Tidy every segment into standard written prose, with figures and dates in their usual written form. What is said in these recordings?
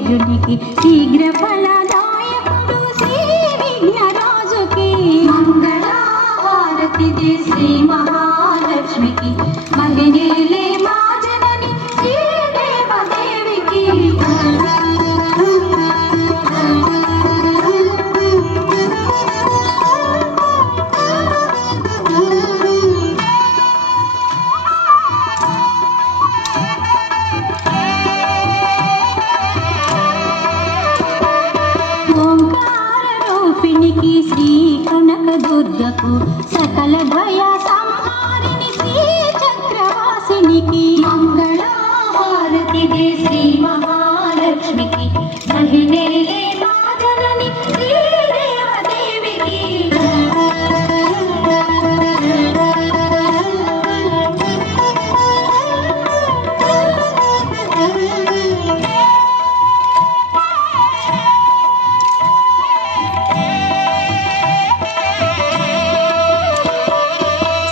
తేజునికి శీఘ్ర ఫలదాయకుడు శ్రీ విఘ్నరాజుకి మంగళహారతి దే శ్రీ మహాలక్ష్మికి మహిళలే మా జనని శ్రీదేవదేవికి శ్రీ కనక దుర్గకు సకల భయ సంహారిణి శ్రీ చక్రవాసినికి మంగళహారతి దే శ్రీ మహాలక్ష్మికి మహిళలే మా జనని శ్రీదేవదేవికి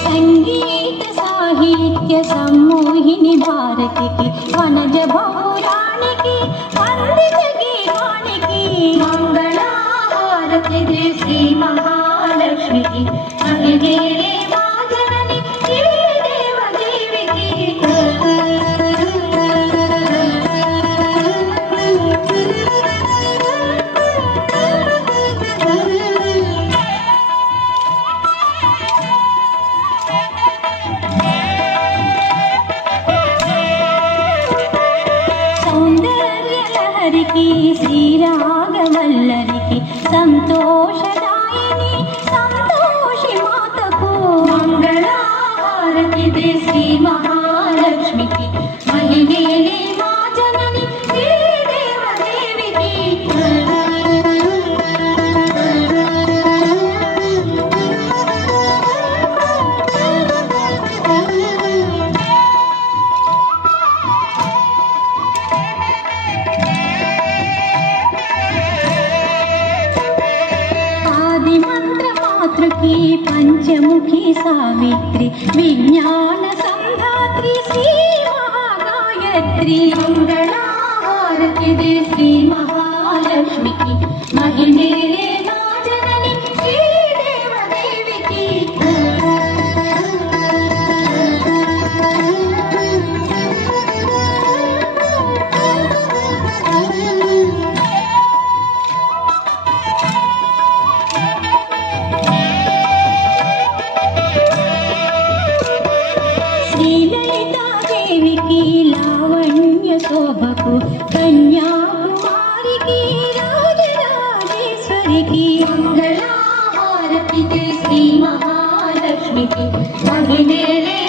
సంగీత సాహిత్య సమ్మోహిని భారతికి వనజ బహురానికి వందిత గీతానికి మంగళహారతి దే శ్రీ మహాలక్ష్మికి మహిళలే మా జనని శ్రీదేవదేవికి సౌందర్యలహరికి శ్రీరాగవల్లరికి సంతోషదాయిని సంతోషి మాతకు మంగళహారతి దే శ్రీ మహాలక్ష్మికి మహిళలే మా జనని శ్రీదేవదేవికి మంత్రమాతృకి పంచముఖి సావిత్రి విజ్ఞాన సంధాత్రి శ్రీ మహాగాయత్రి మంగళహారతి దే శ్రీ మహాలక్ష్మికి మహిళలే మా జనని శ్రీదేవదేవికి శ్రీలలితాదేవికి లావణ్య శోభకు కన్యాకుమారికి రాజరాజేశ్వరికి మంగళహారతి దే శ్రీ మహాలక్ష్మికి మహిళలే